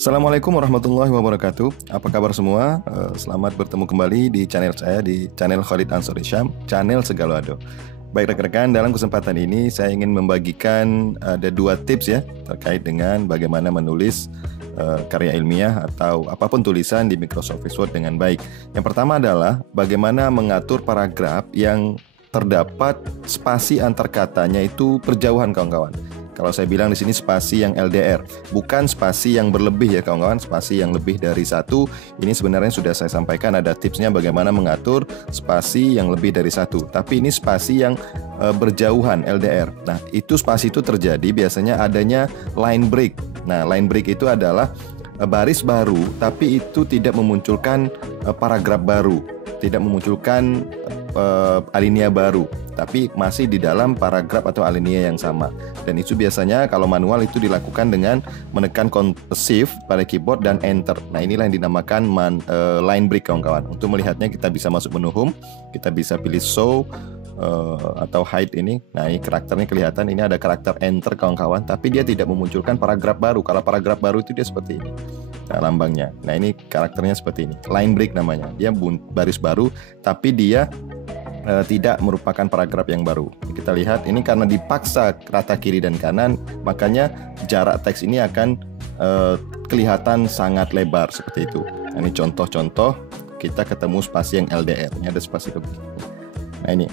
Assalamualaikum warahmatullahi wabarakatuh. Apa kabar semua? Selamat bertemu kembali di channel saya, di channel Khalid Ansori Syam, channel Segalado. Baik rekan-rekan, dalam kesempatan ini saya ingin membagikan ada dua tips ya terkait dengan bagaimana menulis karya ilmiah atau apapun tulisan di Microsoft Word dengan baik. Yang pertama adalah bagaimana mengatur paragraf yang terdapat spasi antar katanya itu berjauhan, kawan-kawan. Kalau saya bilang di sini spasi yang LDR, bukan spasi yang berlebih ya kawan-kawan, spasi yang lebih dari satu. Ini sebenarnya sudah saya sampaikan, ada tipsnya bagaimana mengatur spasi yang lebih dari satu. Tapi ini spasi yang berjauhan LDR. Nah, itu spasi itu terjadi biasanya adanya line break. Nah, line break itu adalah baris baru, tapi itu tidak memunculkan paragraf baru, tidak memunculkan alinea baru, tapi masih di dalam paragraf atau alinea yang sama. Dan itu biasanya kalau manual itu dilakukan dengan menekan Shift pada keyboard dan Enter. Nah, inilah yang dinamakan line break, kawan-kawan. Untuk melihatnya kita bisa masuk menu Home, kita bisa pilih Show atau Hide ini. Nah, ini karakternya kelihatan, ini ada karakter Enter, kawan-kawan, tapi dia tidak memunculkan paragraf baru. Kalau paragraf baru itu dia seperti ini. Nah, lambangnya. Nah, ini karakternya seperti ini. Line break namanya. Dia baris baru, tapi dia tidak merupakan paragraf yang baru. Kita lihat ini karena dipaksa rata kiri dan kanan, makanya jarak teks ini akan kelihatan sangat lebar seperti itu. Nah, ini contoh-contoh kita ketemu spasi yang LDR. Ini ada spasi lebih. Nah, ini.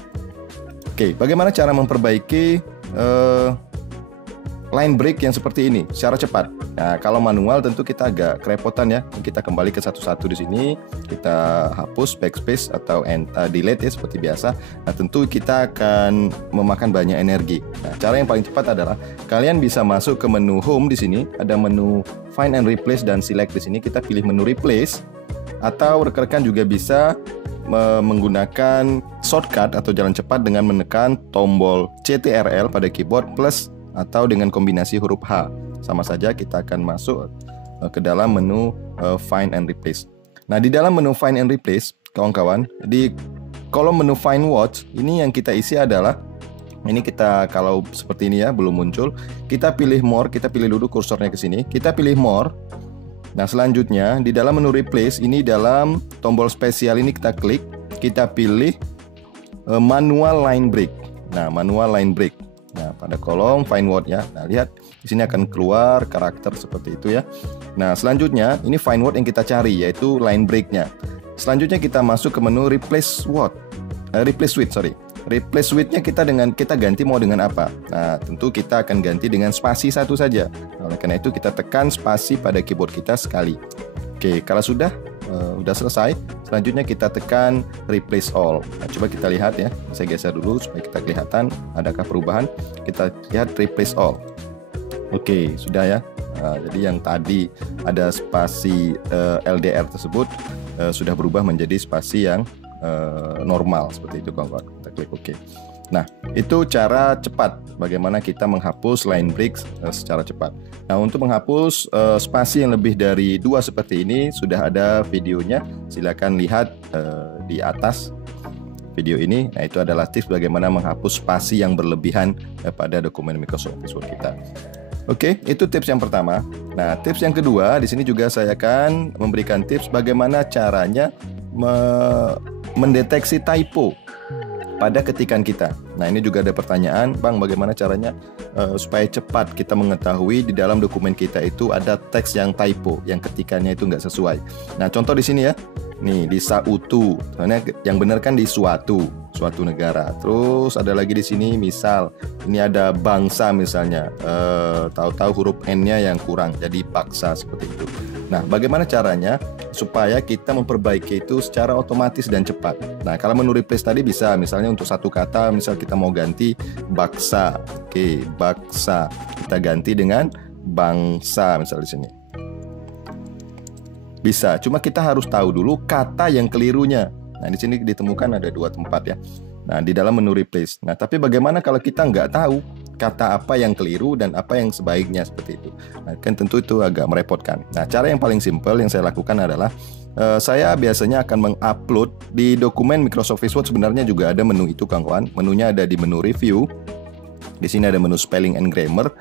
Oke, bagaimana cara memperbaiki line break yang seperti ini secara cepat? Nah, kalau manual tentu kita agak kerepotan ya. Kita kembali ke satu-satu di sini. Kita hapus backspace atau delete ya seperti biasa. Nah, tentu kita akan memakan banyak energi. Nah, cara yang paling cepat adalah kalian bisa masuk ke menu Home di sini. Ada menu Find and Replace dan Select di sini. Kita pilih menu Replace. Atau rekan-rekan juga bisa menggunakan shortcut atau jalan cepat dengan menekan tombol CTRL pada keyboard plus atau dengan kombinasi huruf H. Sama saja kita akan masuk ke dalam menu Find and Replace. Nah, di dalam menu Find and Replace, kawan-kawan, di kolom menu Find Words, ini yang kita isi adalah, ini kita kalau seperti ini ya, belum muncul, kita pilih More, kita pilih dulu kursornya ke sini, kita pilih More. Nah, selanjutnya di dalam menu Replace, ini dalam tombol spesial ini kita klik, kita pilih Manual Line Break. Nah, Manual Line Break. Nah, pada kolom Find Word ya. Nah, lihat di sini akan keluar karakter seperti itu ya. Nah, selanjutnya ini Find Word yang kita cari, yaitu line break-nya. Selanjutnya kita masuk ke menu Replace Word. Replace With, sorry. Replace with-nya kita ganti mau dengan apa? Nah, tentu kita akan ganti dengan spasi satu saja. Oleh karena itu kita tekan spasi pada keyboard kita sekali. Oke, kalau sudah selesai, selanjutnya kita tekan Replace All. Nah, coba kita lihat ya. Saya geser dulu supaya kita kelihatan adakah perubahan. Kita lihat Replace All. Oke, sudah ya. Nah, jadi yang tadi ada spasi LDR tersebut sudah berubah menjadi spasi yang normal seperti itu, kawan-kawan. Kita klik OK. Nah, itu cara cepat bagaimana kita menghapus line break secara cepat. Nah, untuk menghapus spasi yang lebih dari 2 seperti ini sudah ada videonya. Silakan lihat di atas video ini. Nah, itu adalah tips bagaimana menghapus spasi yang berlebihan pada dokumen Microsoft Word kita. Oke, itu tips yang pertama. Nah, tips yang kedua di sini juga saya akan memberikan tips bagaimana caranya mendeteksi typo pada ketikan kita. Nah, ini juga ada pertanyaan, Bang, bagaimana caranya supaya cepat kita mengetahui di dalam dokumen kita itu ada teks yang typo, yang ketikannya itu nggak sesuai. Nah, contoh di sini ya, nih di sautu, soalnya yang benar kan di suatu negara. Terus ada lagi di sini, misal ini ada bangsa misalnya, tahu-tahu huruf N-nya yang kurang, jadi paksa seperti itu. Nah, bagaimana caranya supaya kita memperbaiki itu secara otomatis dan cepat? Nah, kalau menu replace tadi bisa, misalnya untuk satu kata, misal kita mau ganti baksa, oke, baksa, kita ganti dengan bangsa, misal di sini. Bisa, cuma kita harus tahu dulu kata yang kelirunya. Nah, di sini ditemukan ada 2 tempat ya. Nah, di dalam menu replace. Nah, tapi bagaimana kalau kita nggak tahu kata apa yang keliru dan apa yang sebaiknya seperti itu? Nah, kan tentu itu agak merepotkan. Nah, cara yang paling simpel yang saya lakukan adalah saya biasanya akan mengupload di dokumen Microsoft Word. Sebenarnya juga ada menu itu, kawan-kawan. Menunya ada di menu review. Di sini ada menu spelling and grammar.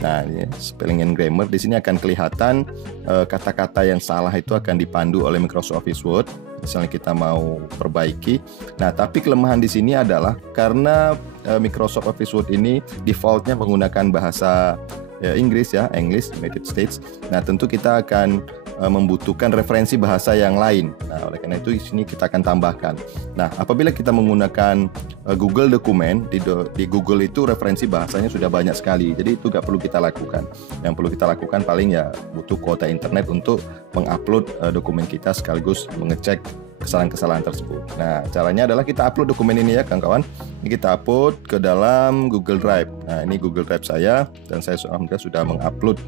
Nah, ini spelling and grammar di sini akan kelihatan kata-kata yang salah itu akan dipandu oleh Microsoft Office Word. Misalnya kita mau perbaiki. Nah, tapi kelemahan di sini adalah karena Microsoft Office Word ini defaultnya menggunakan bahasa Inggris ya, English, United States. Nah, tentu kita akan membutuhkan referensi bahasa yang lain. Nah, oleh karena itu di sini kita akan tambahkan. Nah, apabila kita menggunakan Google Dokumen, di Google itu referensi bahasanya sudah banyak sekali. Jadi itu nggak perlu kita lakukan. Yang perlu kita lakukan paling ya butuh kuota internet untuk mengupload dokumen kita sekaligus mengecek kesalahan-kesalahan tersebut. Nah, caranya adalah kita upload dokumen ini ya kawan-kawan. Ini kita upload ke dalam Google Drive. Nah, ini Google Drive saya dan saya sudah mengupload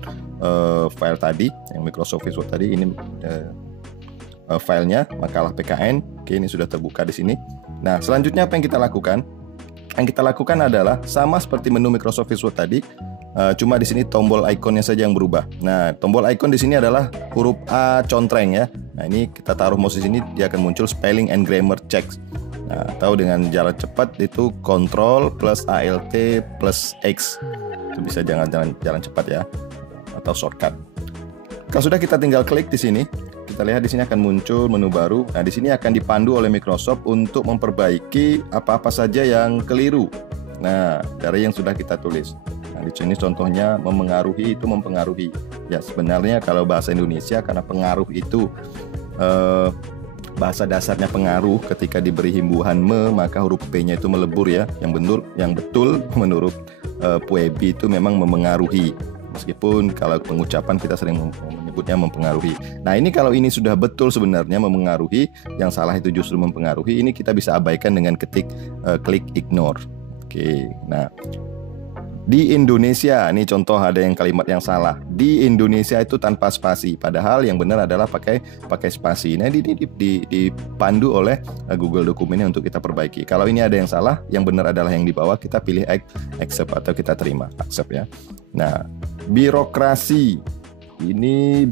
file tadi yang Microsoft Office Word tadi. Ini filenya makalah PKN. Oke, ini sudah terbuka di sini. Nah, selanjutnya apa yang kita lakukan? Yang kita lakukan adalah sama seperti menu Microsoft Office Word tadi. Cuma di sini tombol ikonnya saja yang berubah. Nah, tombol icon di sini adalah huruf A contreng ya. Nah, ini kita taruh mouse di sini, dia akan muncul spelling and grammar checks. Nah, atau dengan jalan cepat itu Ctrl plus Alt plus X. Itu bisa jalan cepat ya, atau shortcut. Kalau sudah kita tinggal klik di sini, kita lihat di sini akan muncul menu baru. Nah, di sini akan dipandu oleh Microsoft untuk memperbaiki apa-apa saja yang keliru. Nah, dari yang sudah kita tulis. Nah, di sini contohnya mempengaruhi itu mempengaruhi. Ya, sebenarnya kalau bahasa Indonesia karena pengaruh itu bahasa dasarnya pengaruh, ketika diberi himbuhan maka huruf P-nya itu melebur ya. Yang betul menurut Puebi itu memang memengaruhi. Meskipun kalau pengucapan kita sering menyebutnya mempengaruhi. Nah, ini kalau ini sudah betul sebenarnya memengaruhi, yang salah itu justru mempengaruhi, ini kita bisa abaikan dengan ketik klik ignore. Oke, nah di Indonesia, ini contoh ada yang kalimat yang salah. Di Indonesia itu tanpa spasi, padahal yang benar adalah pakai spasi. Nah, dipandu oleh Google Dokumennya untuk kita perbaiki. Kalau ini ada yang salah, yang benar adalah yang di bawah, kita pilih accept atau kita terima, accept ya. Nah, birokrasi. Ini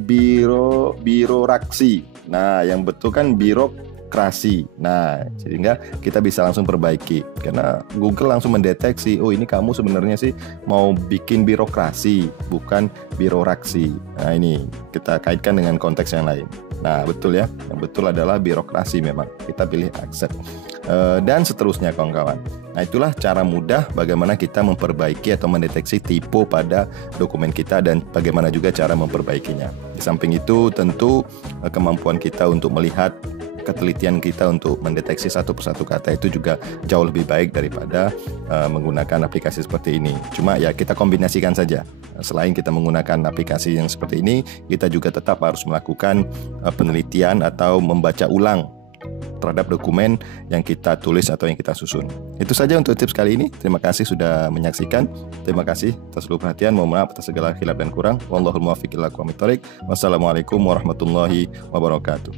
birokrasi. Nah, yang betul kan birokrasi. Nah, sehingga kita bisa langsung perbaiki. Karena Google langsung mendeteksi, oh ini kamu sebenarnya sih mau bikin birokrasi, bukan birokrasi. Nah, ini kita kaitkan dengan konteks yang lain. Nah, betul ya. Yang betul adalah birokrasi memang. Kita pilih accept. Dan seterusnya kawan-kawan. Nah, itulah cara mudah bagaimana kita memperbaiki atau mendeteksi tipe pada dokumen kita dan bagaimana juga cara memperbaikinya. Di samping itu tentu kemampuan kita untuk melihat, ketelitian kita untuk mendeteksi satu persatu kata itu juga jauh lebih baik daripada menggunakan aplikasi seperti ini. Cuma ya kita kombinasikan saja. Selain kita menggunakan aplikasi yang seperti ini, kita juga tetap harus melakukan penelitian atau membaca ulang terhadap dokumen yang kita tulis atau yang kita susun. Itu saja untuk tips kali ini. Terima kasih sudah menyaksikan. Terima kasih atas seluruh perhatian. Mohon maaf atas segala khilaf dan kurang. Wallahul muwaffiq ila aqwamit thoriq. Wassalamualaikum warahmatullahi wabarakatuh.